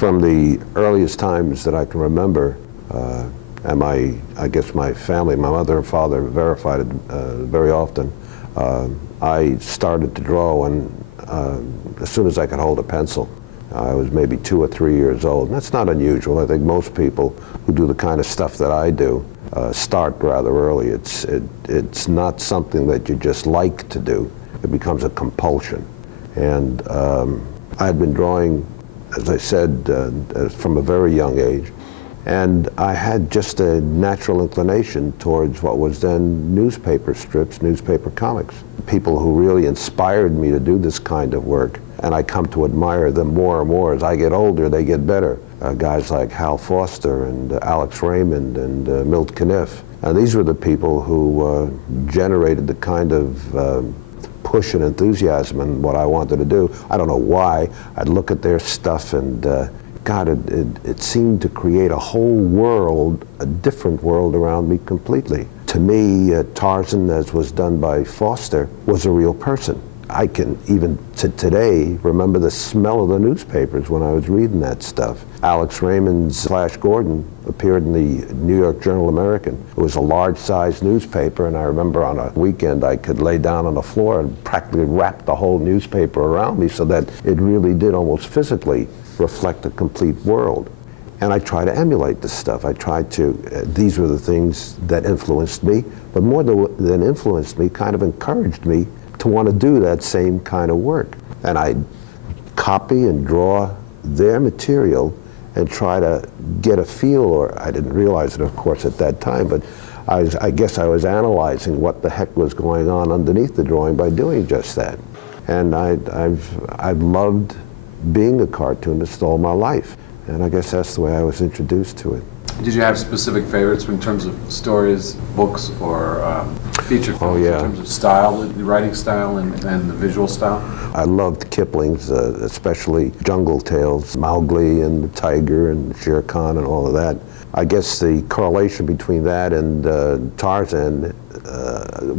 From the earliest times that I can remember, and I guess my family, my mother and father verified it very often, I started to draw when, as soon as I could hold a pencil. I was maybe 2 or 3 years old, and that's not unusual. I think most people who do the kind of stuff that I do start rather early. It's not something that you just like to do. It becomes a compulsion. And I had been drawing, as I said, from a very young age, and I had just a natural inclination towards what was then newspaper strips, newspaper comics. People who really inspired me to do this kind of work, and I come to admire them more and more. As I get older, they get better. Guys like Hal Foster and Alex Raymond and Milt Caniff. These were the people who generated the kind of push and enthusiasm in what I wanted to do. I don't know why. I'd look at their stuff and God, it seemed to create a whole world, a different world around me completely. To me, Tarzan, as was done by Foster, was a real person. I can even to today remember the smell of the newspapers when I was reading that stuff. Alex Raymond's Flash Gordon appeared in the New York Journal-American. It was a large-sized newspaper, and I remember on a weekend I could lay down on the floor and practically wrap the whole newspaper around me so that it really did almost physically reflect a complete world. And I try to emulate this stuff. I tried to, these were the things that influenced me, but more than influenced me, kind of encouraged me to want to do that same kind of work. And I copy and draw their material and try to get a feel, or I didn't realize it, of course, at that time, but I guess I was analyzing what the heck was going on underneath the drawing by doing just that. And I've loved being a cartoonist all my life, and I guess that's the way I was introduced to it. Did you have specific favorites in terms of stories, books, or feature films? Oh, yeah. In terms of style, the writing style, and the visual style? I loved Kipling's, especially Jungle Tales, Mowgli and the Tiger and Shere Khan and all of that. I guess the correlation between that and Tarzan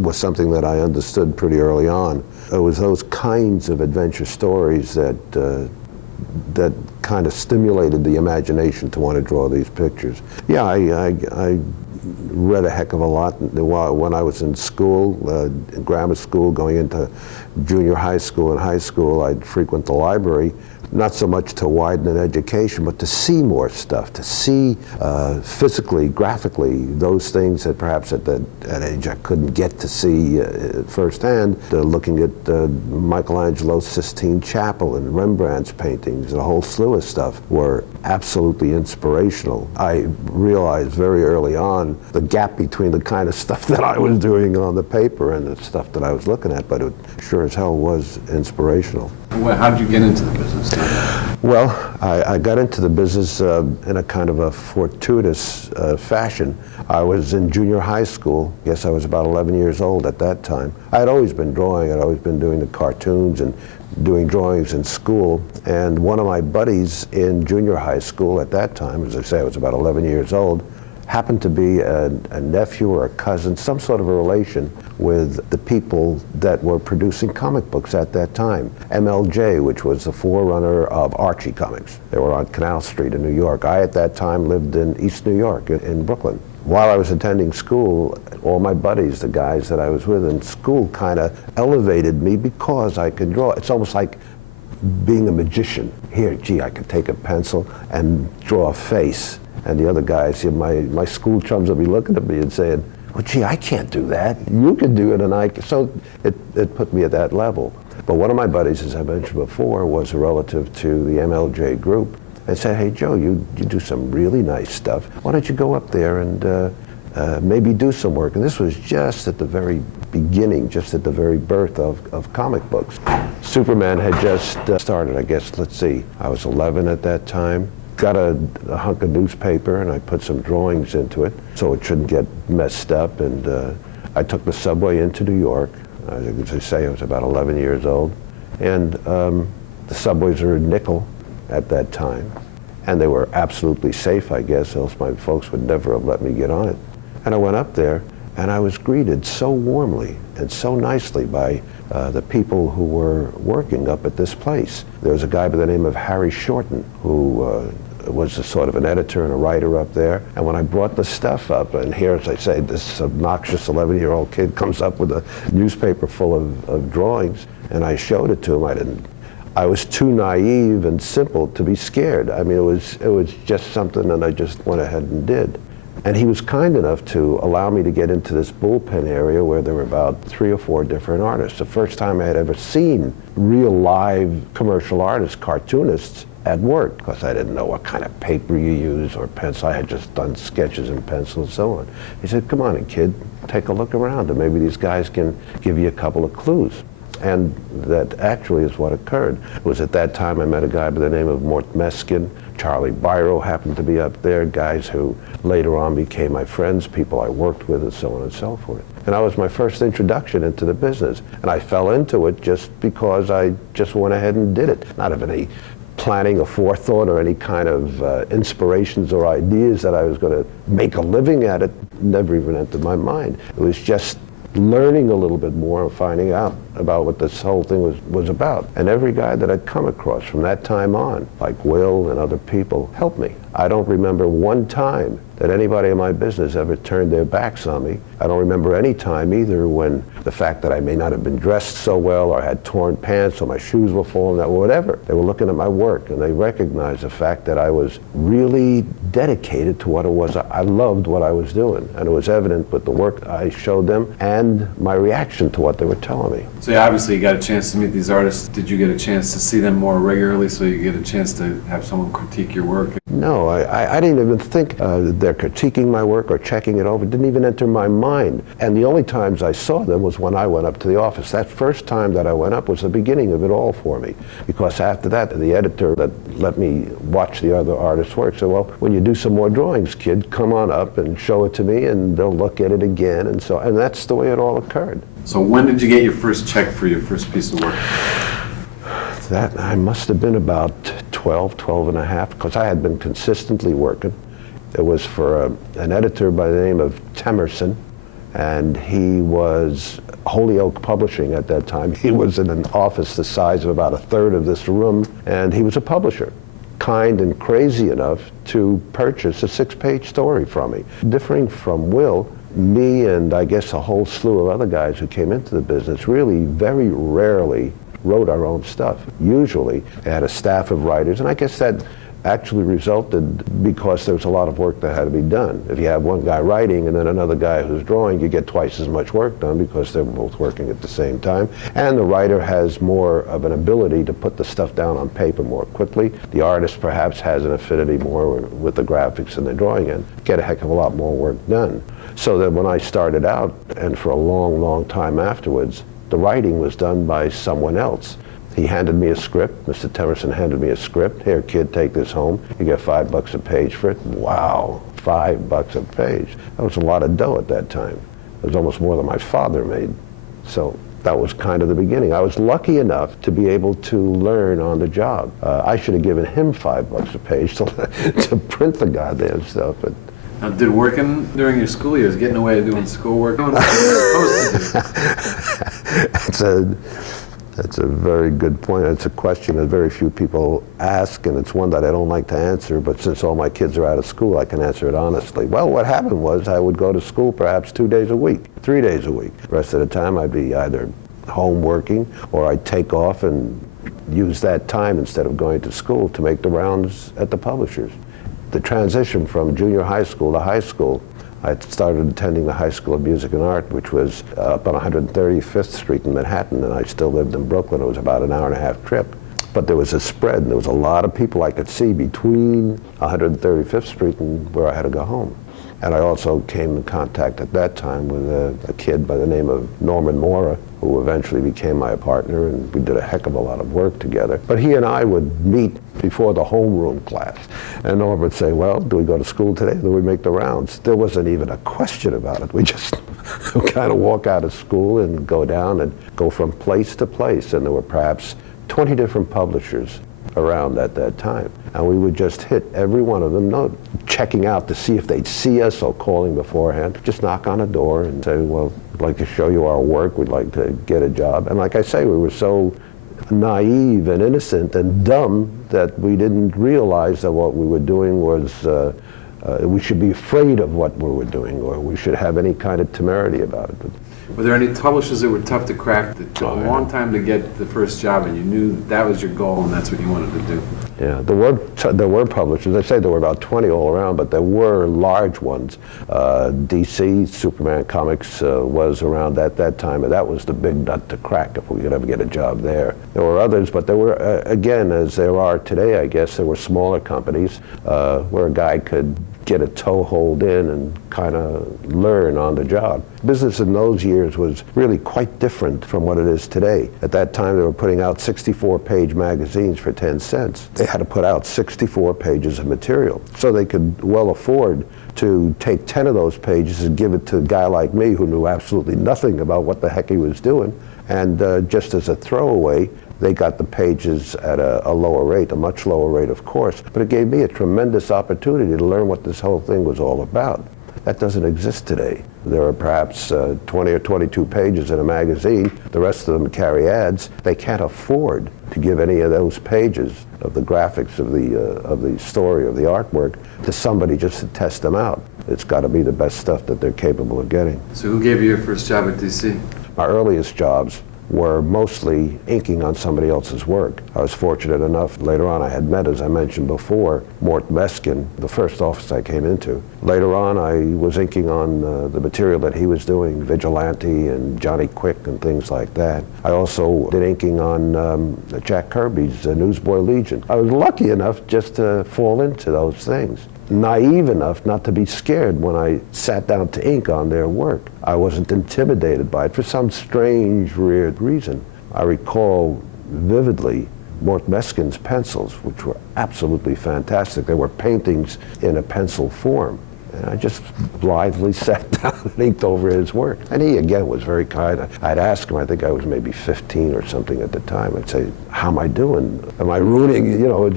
was something that I understood pretty early on. It was those kinds of adventure stories that kind of stimulated the imagination to want to draw these pictures. Yeah, I read a heck of a lot when I was in school, in grammar school, going into junior high school and high school. I'd frequent the library, not so much to widen an education, but to see more stuff, to see physically, graphically, those things that perhaps at that age I couldn't get to see firsthand. Looking at Michelangelo's Sistine Chapel and Rembrandt's paintings and a whole slew of stuff were absolutely inspirational. I realized very early on the gap between the kind of stuff that I was doing on the paper and the stuff that I was looking at, but it sure as hell was inspirational. Well, how did you get into the business? Well, I got into the business in a kind of a fortuitous fashion. I was in junior high school. I guess I was about 11 years old at that time. I had always been drawing. I'd always been doing the cartoons and doing drawings in school. And one of my buddies in junior high school at that time, as I say, I was about 11 years old, happened to be a nephew or a cousin, some sort of a relation with the people that were producing comic books at that time. MLJ, which was the forerunner of Archie Comics. They were on Canal Street in New York. I, at that time, lived in East New York, in Brooklyn. While I was attending school, all my buddies, the guys that I was with in school, kind of elevated me because I could draw. It's almost like being a magician. Here, gee, I could take a pencil and draw a face. And the other guys, my school chums would be looking at me and saying, well, gee, I can't do that. You can do it, and I can. So it put me at that level. But one of my buddies, as I mentioned before, was a relative to the MLJ group and said, hey, Joe, you do some really nice stuff. Why don't you go up there and maybe do some work? And this was just at the very beginning, just at the very birth of comic books. Superman had just started, I guess, let's see, I was 11 at that time. Got a hunk of newspaper and I put some drawings into it so it shouldn't get messed up, and I took the subway into New York. As I say, I was about 11 years old, and the subways were a nickel at that time, and they were absolutely safe, I guess, else my folks would never have let me get on it. And I went up there and I was greeted so warmly and so nicely by the people who were working up at this place. There was a guy by the name of Harry Shorten who was a sort of an editor and a writer up there. And when I brought the stuff up, and here, as I say, this obnoxious 11-year-old kid comes up with a newspaper full of drawings, and I showed it to him. I was too naive and simple to be scared. I mean, it was just something that I just went ahead and did. And he was kind enough to allow me to get into this bullpen area where there were about 3 or 4 different artists. The first time I had ever seen real live commercial artists, cartoonists, at work, because I didn't know what kind of paper you use or pencil. I had just done sketches in pencil and so on. He said, come on in, kid, take a look around and maybe these guys can give you a couple of clues. And that actually is what occurred. It was at that time I met a guy by the name of Mort Meskin. Charlie Biro happened to be up there, guys who later on became my friends, people I worked with, and so on and so forth. And that was my first introduction into the business. And I fell into it just because I just went ahead and did it. Not of any planning or forethought or any kind of inspirations or ideas that I was going to make a living at it. Never even entered my mind. It was just learning a little bit more and finding out about what this whole thing was about. And every guy that I'd come across from that time on, like Will and other people, helped me. I don't remember one time that anybody in my business ever turned their backs on me. I don't remember any time either when the fact that I may not have been dressed so well or had torn pants or my shoes were falling out or whatever. They were looking at my work and they recognized the fact that I was really dedicated to what it was. I loved what I was doing, and it was evident with the work I showed them and my reaction to what they were telling me. So obviously you got a chance to meet these artists. Did you get a chance to see them more regularly so you get a chance to have someone critique your work? No, I didn't even think they're critiquing my work or checking it over. It didn't even enter my mind. And the only times I saw them was when I went up to the office. That first time that I went up was the beginning of it all for me. Because after that, the editor that let me watch the other artists' work said, well, when you do some more drawings, kid, come on up and show it to me, and they'll look at it again. And that's the way it all occurred. So when did you get your first check for your first piece of work? That I must have been about 12 and a half, because I had been consistently working. It was for an editor by the name of Temerson, and he was Holyoke Publishing at that time. He was in an office the size of about a third of this room, and he was a publisher, kind and crazy enough to purchase a 6-page story from me. Differing from Will, me and I guess a whole slew of other guys who came into the business really very rarely wrote our own stuff. Usually they had a staff of writers, and I guess that actually resulted because there was a lot of work that had to be done. If you have one guy writing and then another guy who's drawing, you get twice as much work done because they're both working at the same time. And the writer has more of an ability to put the stuff down on paper more quickly. The artist perhaps has an affinity more with the graphics and the drawing and get a heck of a lot more work done. So that when I started out, and for a long, long time afterwards, the writing was done by someone else. He handed me a script. Mr. Temerson handed me a script. Here, kid, take this home. You get $5 a page for it. Wow, $5 a page. That was a lot of dough at that time. It was almost more than my father made. So that was kind of the beginning. I was lucky enough to be able to learn on the job. I should have given him $5 a page to print the goddamn stuff. But Now, did working during your school years get in the way of doing schoolwork? That's a very good point. It's a question that very few people ask, and it's one that I don't like to answer, but since all my kids are out of school, I can answer it honestly. Well, what happened was I would go to school perhaps 2 days a week, 3 days a week. The rest of the time I'd be either home working, or I'd take off and use that time instead of going to school to make the rounds at the publishers. The transition from junior high school to high school, I started attending the High School of Music and Art, which was up on 135th Street in Manhattan, and I still lived in Brooklyn. It was about an hour-and-a-half trip. But there was a spread, and there was a lot of people I could see between 135th Street and where I had to go home. And I also came in contact at that time with a kid by the name of Norman Maurer, who eventually became my partner, and we did a heck of a lot of work together. But he and I would meet before the homeroom class. And Norman would say, well, do we go to school today? Do we make the rounds? There wasn't even a question about it. We just kind of walk out of school and go down and go from place to place. And there were perhaps 20 different publishers around at that time. And we would just hit every one of them, not checking out to see if they'd see us or calling beforehand. Just knock on a door and say, well, like to show you our work, we'd like to get a job. And like I say, we were so naive and innocent and dumb that we didn't realize that what we were doing was, we should be afraid of what we were doing, or we should have any kind of temerity about it. Were there any publishers that were tough to crack, that took a long time to get the first job, and you knew that was your goal and that's what you wanted to do? Yeah, there were publishers. I say there were about 20 all around, but there were large ones. DC, Superman Comics was around at that time, and that was the big nut to crack if we could ever get a job there. There were others, but there were, again, as there are today, I guess, there were smaller companies where a guy could get a toehold in and kind of learn on the job. Business in those years was really quite different from what it is today. At that time, they were putting out 64-page magazines for 10 cents. They had to put out 64 pages of material, so they could well afford to take 10 of those pages and give it to a guy like me who knew absolutely nothing about what the heck he was doing, and just as a throwaway, they got the pages at a lower rate, a much lower rate, of course, but it gave me a tremendous opportunity to learn what this whole thing was all about. That doesn't exist today. There are perhaps 20 or 22 pages in a magazine. The rest of them carry ads. They can't afford to give any of those pages of the graphics, of the story, of the artwork, to somebody just to test them out. It's got to be the best stuff that they're capable of getting. So who gave you your first job at DC? My earliest jobs were mostly inking on somebody else's work. I was fortunate enough, later on I had met, as I mentioned before, Mort Meskin, the first office I came into. Later on I was inking on the material that he was doing, Vigilante and Johnny Quick and things like that. I also did inking on Jack Kirby's Newsboy Legion. I was lucky enough just to fall into those things. Naive enough not to be scared when I sat down to ink on their work. I wasn't intimidated by it for some strange, weird reason. I recall vividly Mort Meskin's pencils, which were absolutely fantastic. They were paintings in a pencil form. And I just blithely sat down and inked over his work. And he, again, was very kind. I'd ask him, I think I was maybe 15 or something at the time. I'd say, how am I doing? Am I ruining, you know,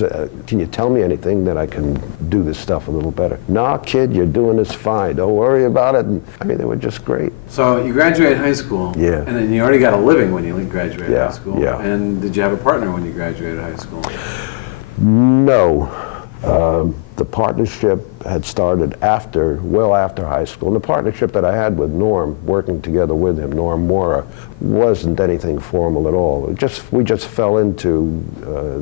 can you tell me anything that I can do this stuff a little better? Nah, kid, you're doing this fine. Don't worry about it. And, I mean, they were just great. So you graduated high school. Yeah. And then you already got a living when you graduated high school. Yeah. And did you have a partner when you graduated high school? No. The partnership had started well after high school. And the partnership that I had with Norm, working together with him, Norman Maurer, wasn't anything formal at all. We just fell into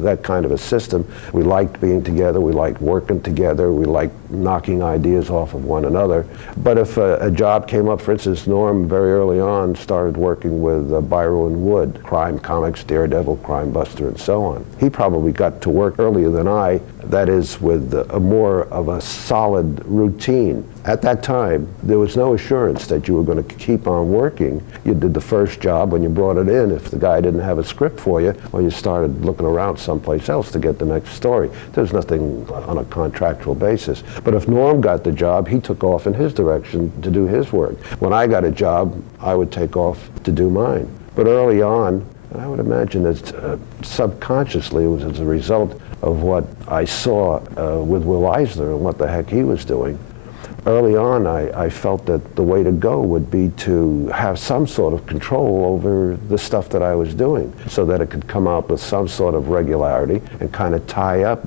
that kind of a system. We liked being together, we liked working together, we liked knocking ideas off of one another. But if a job came up, for instance, Norm very early on started working with Byron Wood, Crime Comics, Daredevil, Crime Buster, and so on. He probably got to work earlier than I, that is with more of a solid routine. At that time, there was no assurance that you were going to keep on working. You did the first job when you brought it in. If the guy didn't have a script for you, well, you started looking around someplace else to get the next story. There's nothing on a contractual basis. But if Norm got the job, he took off in his direction to do his work. When I got a job, I would take off to do mine. But early on, and I would imagine that subconsciously it was as a result of what I saw with Will Eisner and what the heck he was doing. Early on, I felt that the way to go would be to have some sort of control over the stuff that I was doing so that it could come out with some sort of regularity and kind of tie up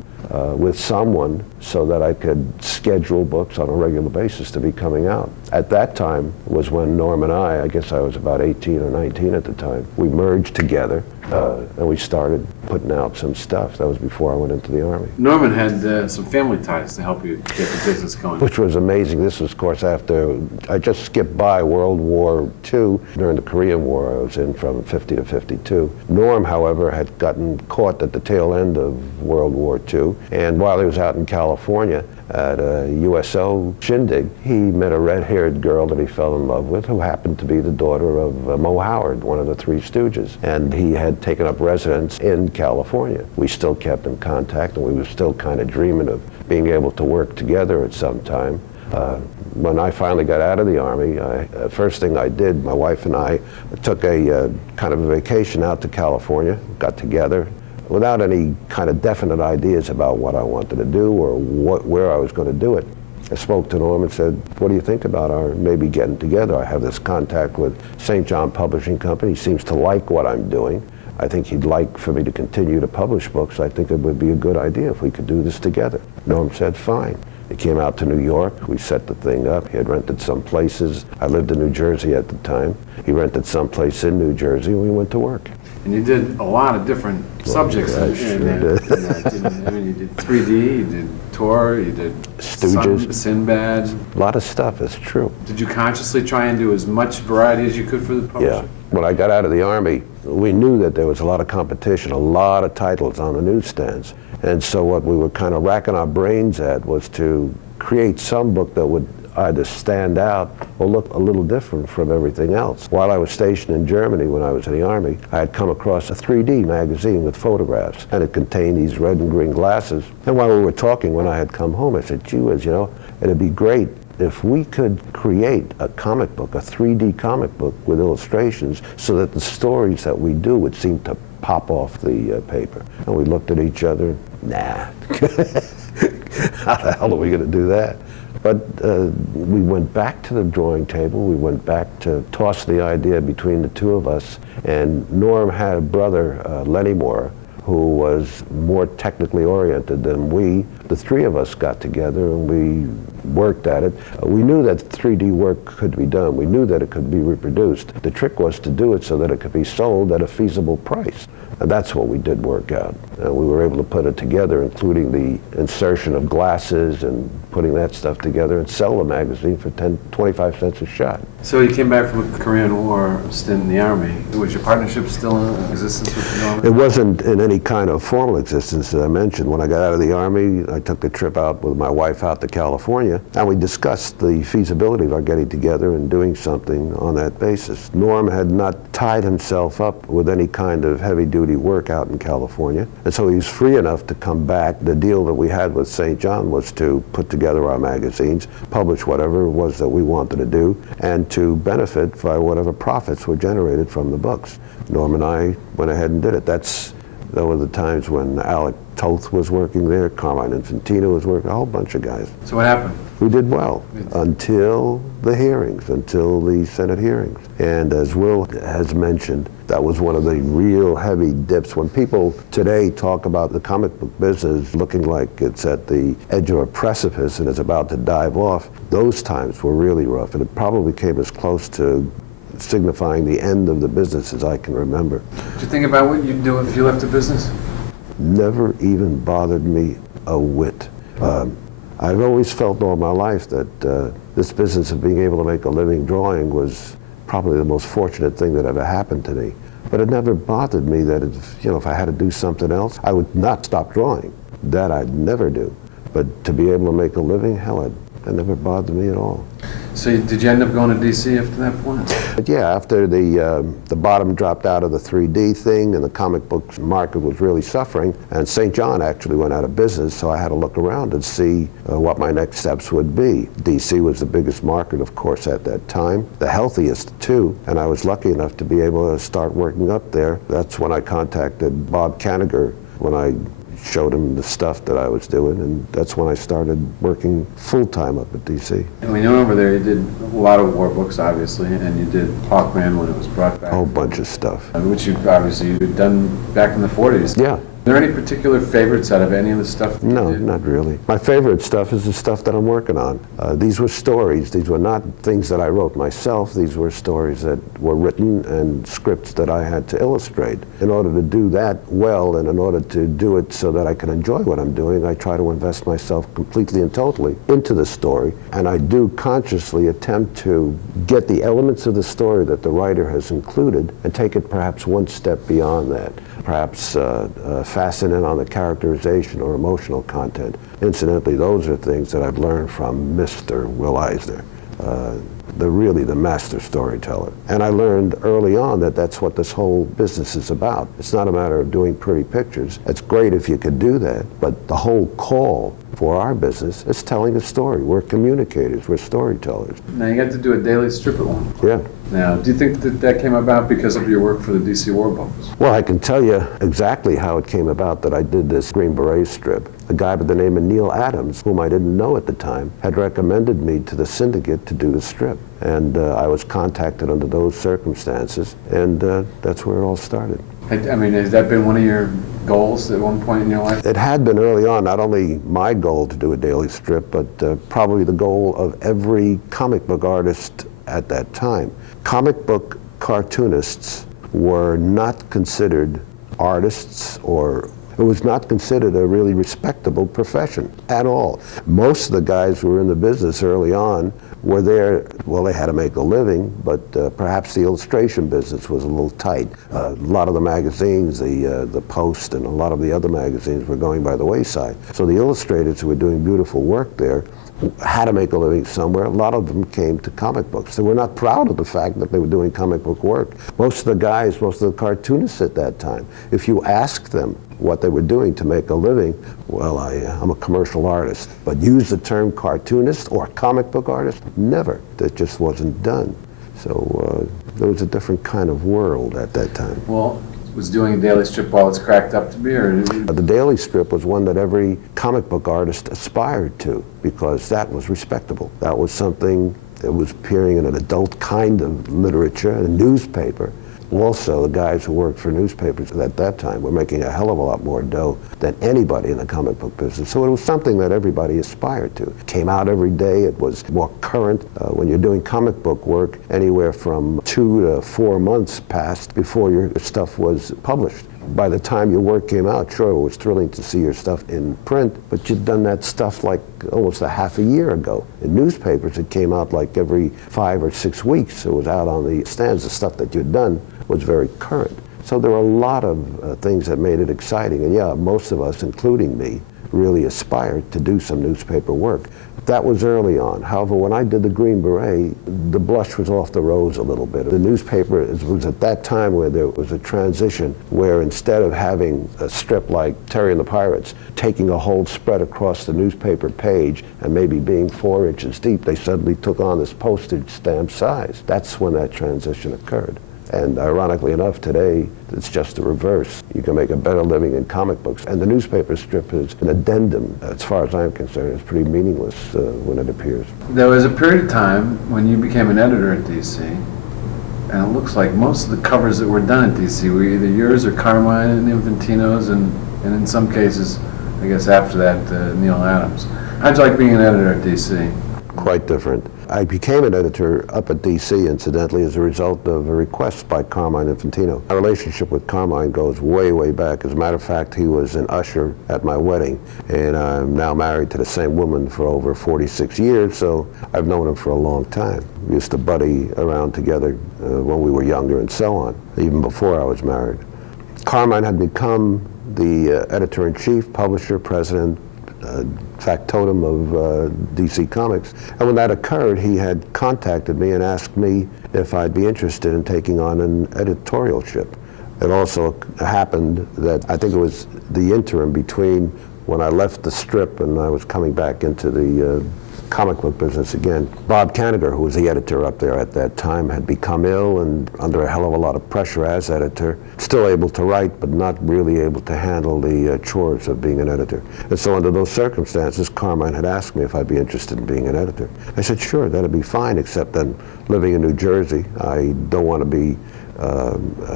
with someone so that I could schedule books on a regular basis to be coming out. At that time was when Norm and I guess I was about 18 or 19 at the time, we merged together and we started putting out some stuff. That was before I went into the Army. Norman had some family ties to help you get the business going. Which was amazing. This was, of course, after I just skipped by World War II during the Korean War I was in from 50 to 52. Norm, however, had gotten caught at the tail end of World War II, and while he was out in California at a USO shindig, he met a red-haired girl that he fell in love with who happened to be the daughter of Mo Howard, one of the Three Stooges. And he had taken up residence in California. We still kept in contact, and we were still kind of dreaming of being able to work together at some time. When I finally got out of the Army, first thing I did, my wife and I took a kind of a vacation out to California, got together, without any kind of definite ideas about what I wanted to do or where I was going to do it. I spoke to Norm and said, what do you think about our maybe getting together? I have this contact with St. John Publishing Company. He seems to like what I'm doing. I think he'd like for me to continue to publish books. I think it would be a good idea if we could do this together. Norm said, fine. He came out to New York. We set the thing up. He had rented some places. I lived in New Jersey at the time. He rented some place in New Jersey, and we went to work. And you did a lot of different subjects. I sure did. I mean, you did 3D, you did Tor, you did Stooges. Sinbad. A lot of stuff, it's true. Did you consciously try and do as much variety as you could for the publisher? Yeah. When I got out of the Army, we knew that there was a lot of competition, a lot of titles on the newsstands. And so what we were kind of racking our brains at was to create some book that would either stand out or look a little different from everything else. While I was stationed in Germany when I was in the Army, I had come across a 3D magazine with photographs, and it contained these red and green glasses. And while we were talking, when I had come home, I said, gee whiz, you know, it'd be great if we could create a comic book, a 3D comic book with illustrations, so that the stories that we do would seem to pop off the paper. And we looked at each other, nah, how the hell are we gonna do that? But we went back to the drawing table. We went back to toss the idea between the two of us. And Norm had a brother, Lenny Maurer, who was more technically oriented than we. The three of us got together and we worked at it. We knew that 3D work could be done. We knew that it could be reproduced. The trick was to do it so that it could be sold at a feasible price. And that's what we did work out. We were able to put it together, including the insertion of glasses and putting that stuff together, and sell the magazine for 25 cents a shot. So you came back from a Korean War stint in the Army. Was your partnership still in existence with Norman? It wasn't in any kind of formal existence, as I mentioned. When I got out of the Army, I took the trip out with my wife out to California, and we discussed the feasibility of our getting together and doing something on that basis. Norm had not tied himself up with any kind of heavy-duty work out in California, and so he was free enough to come back. The deal that we had with St. John was to put together our magazines, publish whatever it was that we wanted to do, and to benefit by whatever profits were generated from the books. Norm and I went ahead and did it. Those were the times when Alec Toth was working there, Carmine Infantino was working, a whole bunch of guys. So what happened? We did well until the hearings, until the Senate hearings. And as Will has mentioned, that was one of the real heavy dips. When people today talk about the comic book business looking like it's at the edge of a precipice and is about to dive off, those times were really rough. And it probably came as close to signifying the end of the business as I can remember. Did you think about what you'd do if you left the business? Never even bothered me a whit. I've always felt all my life that this business of being able to make a living drawing was probably the most fortunate thing that ever happened to me. But it never bothered me that if I had to do something else, I would not stop drawing. That I'd never do. But to be able to make a living, hell, that never bothered me at all. So did you end up going to D.C. after that point? But yeah, after the bottom dropped out of the 3D thing and the comic books market was really suffering, and St. John actually went out of business, so I had to look around and see what my next steps would be. D.C. was the biggest market, of course, at that time, the healthiest too, and I was lucky enough to be able to start working up there. That's when I contacted Bob Kanigher, when I showed him the stuff that I was doing, and that's when I started working full-time up at DC. And we know over there you did a lot of war books, obviously, and you did Hawkman when it was brought back. A whole bunch of stuff. Which you'd done back in the 40s. Yeah. Are there any particular favorites out of any of the stuff that No, you did? not really. My favorite stuff is the stuff that I'm working on. These were stories. These were not things that I wrote myself. These were stories that were written and scripts that I had to illustrate. In order to do that well, and in order to do it so that I can enjoy what I'm doing, I try to invest myself completely and totally into the story, and I do consciously attempt to get the elements of the story that the writer has included and take it perhaps one step beyond that. Perhaps fasten in on the characterization or emotional content. Incidentally, those are things that I've learned from Mr. Will Eisner. really the master storyteller. And I learned early on that that's what this whole business is about. It's not a matter of doing pretty pictures. It's great if you could do that, but the whole call for our business is telling a story. We're communicators, we're storytellers. Now you got to do a daily strip at one point. Yeah. Now, do you think that that came about because of your work for the DC War Books? Well, I can tell you exactly how it came about that I did this Green Berets strip. A guy by the name of Neil Adams, whom I didn't know at the time, had recommended me to the syndicate to do the strip. And I was contacted under those circumstances, and that's where it all started. I mean, has that been one of your goals at one point in your life? It had been early on, not only my goal to do a daily strip, but probably the goal of every comic book artist at that time. Comic book cartoonists were not considered artists, or it was not considered a really respectable profession at all. Most of the guys who were in the business early on were there, well, they had to make a living, but perhaps the illustration business was a little tight. A lot of the magazines, the Post and a lot of the other magazines were going by the wayside. So the illustrators who were doing beautiful work there had to make a living somewhere. A lot of them came to comic books. They were not proud of the fact that they were doing comic book work. Most of the guys, most of the cartoonists at that time, if you asked them what they were doing to make a living, well, I'm a commercial artist. But use the term cartoonist or comic book artist? Never. That just wasn't done. So there was a different kind of world at that time. Well, was doing a daily strip all it's cracked up to be, or? The daily strip was one that every comic book artist aspired to, because that was respectable. That was something that was appearing in an adult kind of literature, a newspaper. Also, the guys who worked for newspapers at that time were making a hell of a lot more dough than anybody in the comic book business. So it was something that everybody aspired to. It came out every day. It was more current. When you're doing comic book work, anywhere from 2 to 4 months passed before your stuff was published. By the time your work came out, sure, it was thrilling to see your stuff in print, but you'd done that stuff like almost a half a year ago. In newspapers, it came out like every 5 or 6 weeks. It was out on the stands. The stuff that you'd done was very current. So there were a lot of things that made it exciting. And yeah, most of us, including me, really aspired to do some newspaper work. That was early on. However, when I did the Green Beret, the blush was off the rose a little bit. The newspaper was at that time where there was a transition where instead of having a strip like Terry and the Pirates, taking a whole spread across the newspaper page and maybe being 4 inches deep, they suddenly took on this postage stamp size. That's when that transition occurred. And ironically enough, today, it's just the reverse. You can make a better living in comic books. And the newspaper strip is an addendum. As far as I'm concerned, it's pretty meaningless when it appears. There was a period of time when you became an editor at DC, and it looks like most of the covers that were done at DC were either yours or Carmine Infantino's, and in some cases, I guess after that, Neil Adams. How'd you like being an editor at DC? Quite different. I became an editor up at DC, incidentally, as a result of a request by Carmine Infantino. My relationship with Carmine goes way, way back. As a matter of fact, he was an usher at my wedding, and I'm now married to the same woman for over 46 years, so I've known him for a long time. We used to buddy around together when we were younger and so on, even before I was married. Carmine had become the editor-in-chief, publisher, president, factotum of DC Comics. And when that occurred, he had contacted me and asked me if I'd be interested in taking on an editorialship. It also happened that I think it was the interim between when I left the strip and I was coming back into the comic book business again. Bob Canada, who was the editor up there at that time, had become ill and under a hell of a lot of pressure as editor, still able to write, but not really able to handle the chores of being an editor. And so under those circumstances, Carmine had asked me if I'd be interested in being an editor. I said, sure, that'd be fine, except that living in New Jersey, I don't want to be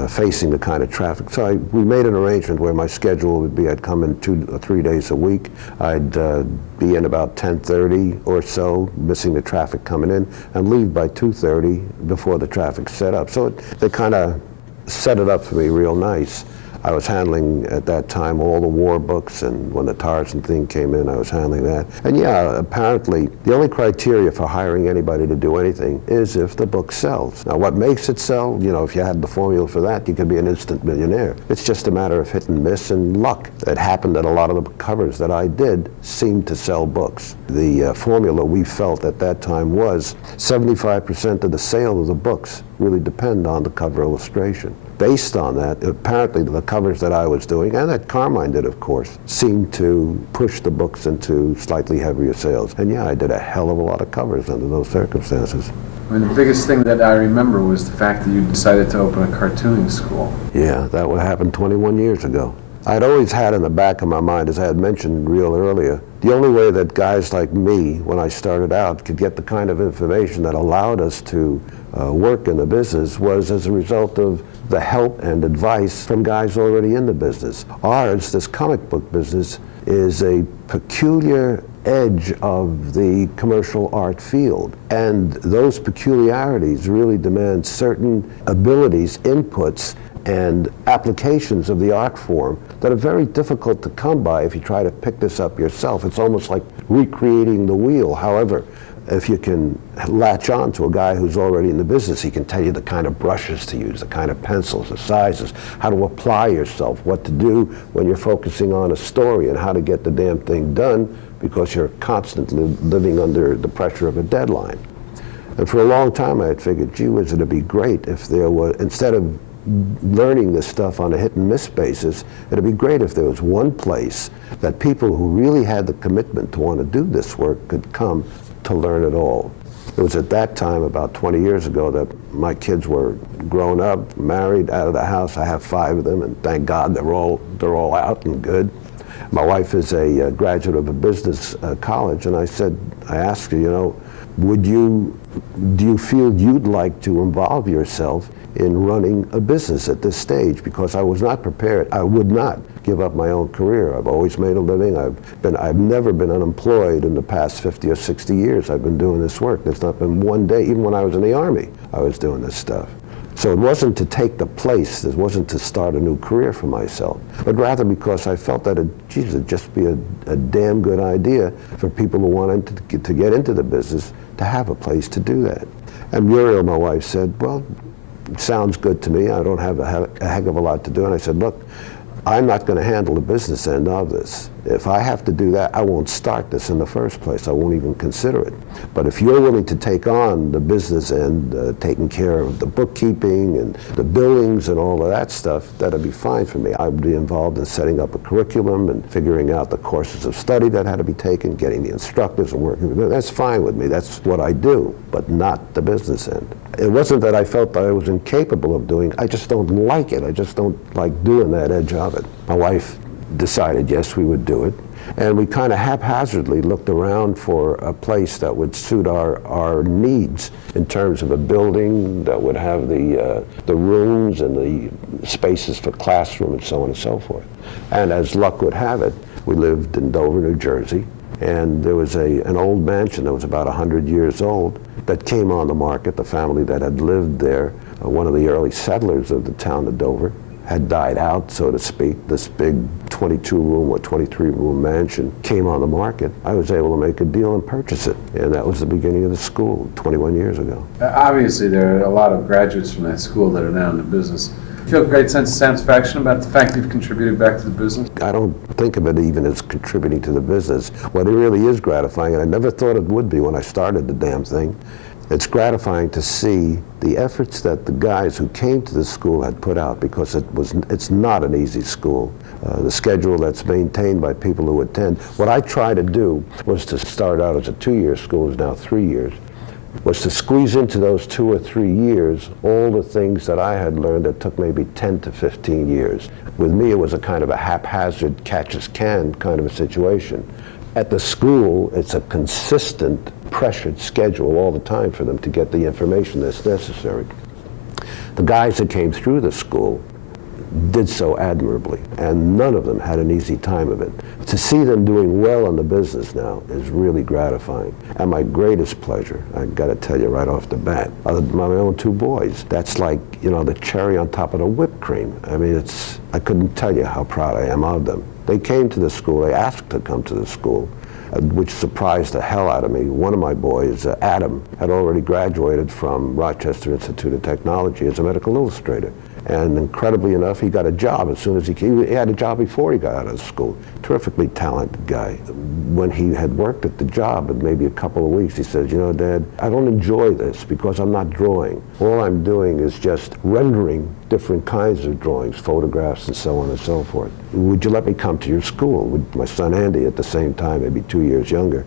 facing the kind of traffic. So we made an arrangement where my schedule would be I'd come in 2 or 3 days a week. I'd be in about 10:30 or so, missing the traffic coming in, and leave by 2:30 before the traffic set up. So they kind of set it up for me real nice. I was handling, at that time, all the war books, and when the Temerson thing came in, I was handling that. And yeah, apparently, the only criteria for hiring anybody to do anything is if the book sells. Now, what makes it sell? You know, if you had the formula for that, you could be an instant millionaire. It's just a matter of hit and miss and luck. It happened that a lot of the covers that I did seemed to sell books. The formula we felt at that time was 75% of the sale of the books really depend on the cover illustration. Based on that, apparently the covers that I was doing, and that Carmine did, of course, seemed to push the books into slightly heavier sales. And yeah, I did a hell of a lot of covers under those circumstances. I mean, the biggest thing that I remember was the fact that you decided to open a cartooning school. Yeah, that would happen 21 years ago. I'd always had in the back of my mind, as I had mentioned real earlier, the only way that guys like me, when I started out, could get the kind of information that allowed us to work in the business was as a result of the help and advice from guys already in the business. Ours, this comic book business, is a peculiar edge of the commercial art field. And those peculiarities really demand certain abilities, inputs, and applications of the art form that are very difficult to come by if you try to pick this up yourself. It's almost like recreating the wheel. However, if you can latch on to a guy who's already in the business, he can tell you the kind of brushes to use, the kind of pencils, the sizes, how to apply yourself, what to do when you're focusing on a story, and how to get the damn thing done because you're constantly living under the pressure of a deadline. And for a long time I had figured, gee whiz, it'd be great if there was, instead of learning this stuff on a hit and miss basis, it'd be great if there was one place that people who really had the commitment to want to do this work could come to learn it all. It was at that time, about 20 years ago, that my kids were grown up, married, out of the house. I have 5 of them, and thank God they're all out and good. My wife is a graduate of a business college, and I asked her, you know, do you feel you'd like to involve yourself in running a business at this stage? Because I was not prepared. I would not give up my own career. I've always made a living. I've never been unemployed in the past 50 or 60 years. I've been doing this work. There's not been one day, even when I was in the Army, I was doing this stuff. So it wasn't to take the place, it wasn't to start a new career for myself, but rather because I felt that it'd just be a damn good idea for people who wanted to get into the business to have a place to do that. And Muriel, my wife, said, well, it sounds good to me. I don't have a heck of a lot to do. And I said, look, I'm not going to handle the business end of this. If I have to do that, I won't start this in the first place. I won't even consider it. But if you're willing to take on the business end, taking care of the bookkeeping and the billings and all of that stuff, that'd be fine for me. I would be involved in setting up a curriculum and figuring out the courses of study that had to be taken, getting the instructors and working with them. That's fine with me. That's what I do, but not the business end. It wasn't that I felt that I was incapable of doing it. I just don't like it. I just don't like doing that edge of it. My wife decided, yes, we would do it. And we kind of haphazardly looked around for a place that would suit our needs in terms of a building that would have the rooms and the spaces for classroom and so on and so forth. And as luck would have it, we lived in Dover, New Jersey, and there was an old mansion that was about 100 years old that came on the market. The family that had lived there, one of the early settlers of the town of Dover, had died out, so to speak. This big 22-room or 23-room mansion came on the market. I was able to make a deal and purchase it, and that was the beginning of the school 21 years ago. Obviously, there are a lot of graduates from that school that are now in the business. Do you feel a great sense of satisfaction about the fact you've contributed back to the business? I don't think of it even as contributing to the business. What it really is gratifying, and I never thought it would be when I started the damn thing, it's gratifying to see the efforts that the guys who came to the school had put out, because it's not an easy school. The schedule that's maintained by people who attend. What I try to do was to start out as a 2-year school, is now 3 years, was to squeeze into those 2 or 3 years all the things that I had learned that took maybe 10 to 15 years. With me, it was a kind of a haphazard catch-as-can kind of a situation. At the school, it's a consistent, pressured schedule all the time for them to get the information that's necessary. The guys that came through the school did so admirably, and none of them had an easy time of it. To see them doing well in the business now is really gratifying. And my greatest pleasure, I got to tell you right off the bat, are my own two boys. That's like, you know, the cherry on top of the whipped cream. I mean, I couldn't tell you how proud I am of them. They came to the school, they asked to come to the school, which surprised the hell out of me. One of my boys, Adam, had already graduated from Rochester Institute of Technology as a medical illustrator. And incredibly enough, he got a job as soon as he had a job before he got out of school. Terrifically talented guy. When he had worked at the job in maybe a couple of weeks, he says, you know, Dad, I don't enjoy this because I'm not drawing. All I'm doing is just rendering different kinds of drawings, photographs and so on and so forth. Would you let me come to your school? My son Andy, at the same time, maybe 2 years younger,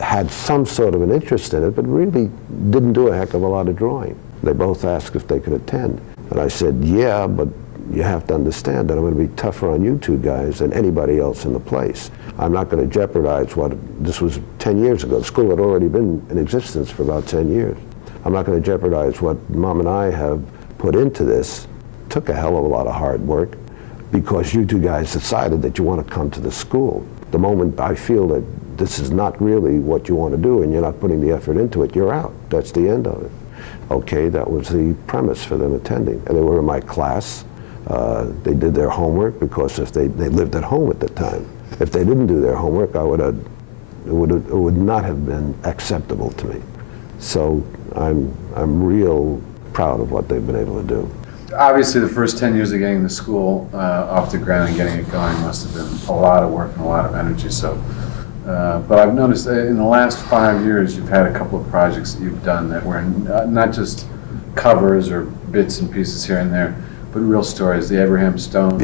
had some sort of an interest in it, but really didn't do a heck of a lot of drawing. They both asked if they could attend. And I said, yeah, but you have to understand that I'm going to be tougher on you two guys than anybody else in the place. I'm not going to jeopardize this was 10 years ago. The school had already been in existence for about 10 years. I'm not going to jeopardize what Mom and I have put into this. Took a hell of a lot of hard work because you two guys decided that you want to come to the school. The moment I feel that this is not really what you want to do and you're not putting the effort into it, you're out. That's the end of it. Okay, that was the premise for them attending. And they were in my class. They did their homework because if they lived at home at the time. If they didn't do their homework, it would not have been acceptable to me. So I'm real proud of what they've been able to do. Obviously, the first 10 years of getting the school off the ground and getting it going must have been a lot of work and a lot of energy. So. But I've noticed that in the last 5 years, you've had a couple of projects that you've done that were not just covers or bits and pieces here and there, but real stories, the Abraham Stone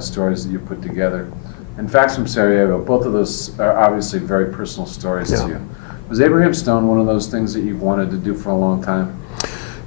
stories that you put together. And Facts from Sarajevo, both of those are obviously very personal stories to you. Was Abraham Stone one of those things that you've wanted to do for a long time?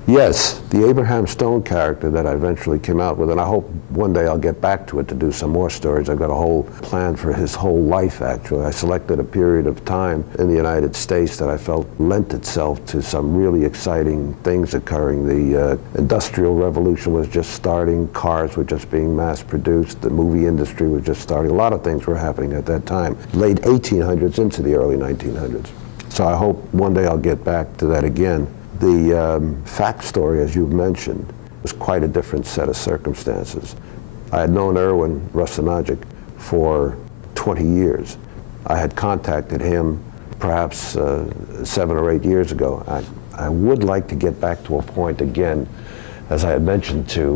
Yes, the Abraham Stone character that I eventually came out with, and I hope one day I'll get back to it to do some more stories. I've got a whole plan for his whole life, actually. I selected a period of time in the United States that I felt lent itself to some really exciting things occurring. The Industrial Revolution was just starting, cars were just being mass-produced, the movie industry was just starting. A lot of things were happening at that time, late 1800s into the early 1900s. So I hope one day I'll get back to that again. The fact story, as you've mentioned, was quite a different set of circumstances. I had known Erwin Rusanagic for 20 years. I had contacted him perhaps 7 or 8 years ago. I would like to get back to a point again, as I had mentioned to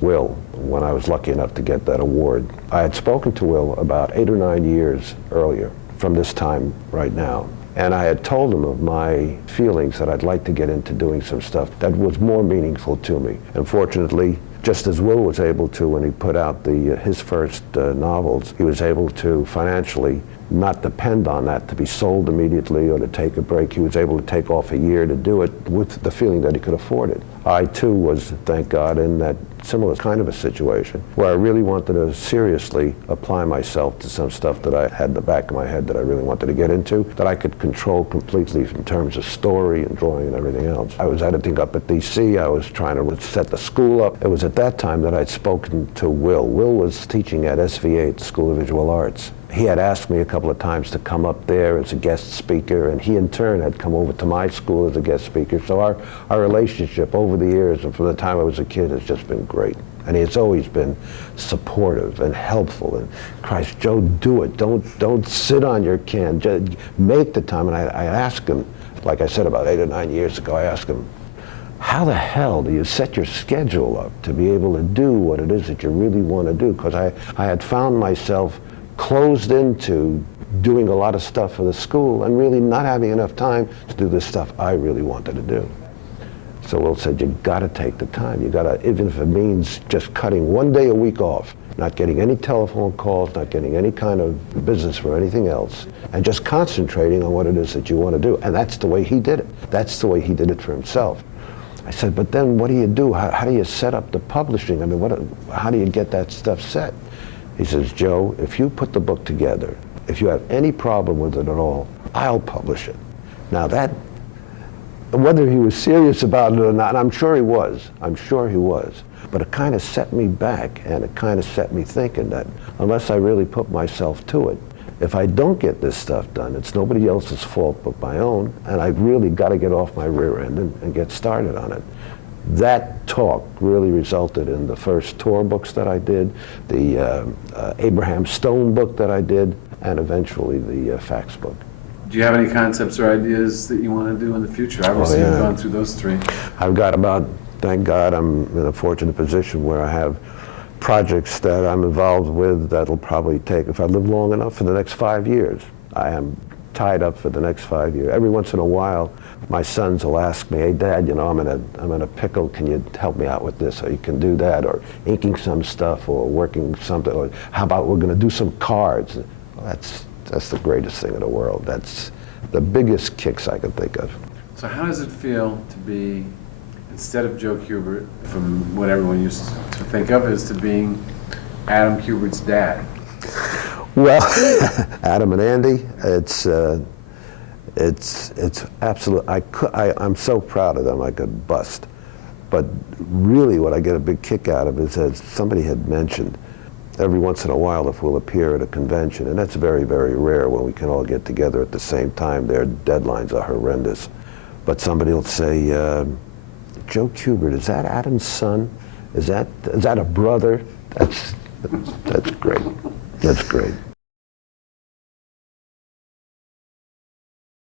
Will when I was lucky enough to get that award. I had spoken to Will about 8 or 9 years earlier from this time right now. And I had told him of my feelings that I'd like to get into doing some stuff that was more meaningful to me. Unfortunately, just as Will was able to when he put out his first novels, he was able to financially not depend on that to be sold immediately or to take a break. He was able to take off a year to do it with the feeling that he could afford it. I too was, thank God, in that similar kind of a situation where I really wanted to seriously apply myself to some stuff that I had in the back of my head that I really wanted to get into, that I could control completely in terms of story and drawing and everything else. I was editing up at DC. I was trying to set the school up. It was at that time that I'd spoken to Will. Will was teaching at SVA, the School of Visual Arts. He had asked me a couple of times to come up there as a guest speaker, and he in turn had come over to my school as a guest speaker. So our relationship over the years and from the time I was a kid has just been great. And he has always been supportive and helpful. And Christ, Joe, do it. Don't sit on your can. Just make the time. And I asked him, like I said about 8 or 9 years ago, I asked him, how the hell do you set your schedule up to be able to do what it is that you really want to do? Because I had found myself closed into doing a lot of stuff for the school and really not having enough time to do the stuff I really wanted to do. So Will said, you gotta take the time. You gotta, even if it means just cutting 1 day a week off, not getting any telephone calls, not getting any kind of business for anything else, and just concentrating on what it is that you want to do. And that's the way he did it. That's the way he did it for himself. I said, but then what do you do? How do you set up the publishing? I mean, how do you get that stuff set? He says, Joe, if you put the book together, if you have any problem with it at all, I'll publish it. Now that whether he was serious about it or not, and I'm sure he was, but it kind of set me back, and it kind of set me thinking that unless I really put myself to it, if I don't get this stuff done, it's nobody else's fault but my own, and I've really got to get off my rear end and get started on it. That talk really resulted in the first tour books that I did, the Abraham Stone book that I did, and eventually the fax book. Do you have any concepts or ideas that you want to do in the future? Obviously, you've gone through those three. I've got about, thank God, I'm in a fortunate position where I have projects that I'm involved with that'll probably take, if I live long enough, for the next 5 years. I am tied up for the next 5 years. Every once in a while, my sons will ask me, hey, Dad, you know, I'm in a pickle. Can you help me out with this? Or you can do that, or inking some stuff, or working something, or how about we're going to do some cards? Well, that's the greatest thing in the world. That's the biggest kicks I can think of. So how does it feel to be, instead of Joe Kubert, from what everyone used to think of as to being Adam Kubert's dad? Well, Adam and Andy, it's absolute. I'm so proud of them. I could bust. But really, what I get a big kick out of is, as somebody had mentioned, every once in a while, if we'll appear at a convention, and that's very, very rare when we can all get together at the same time. Their deadlines are horrendous. But somebody will say, Joe Kubert, is that Adam's son? Is that a brother? That's great. That's great.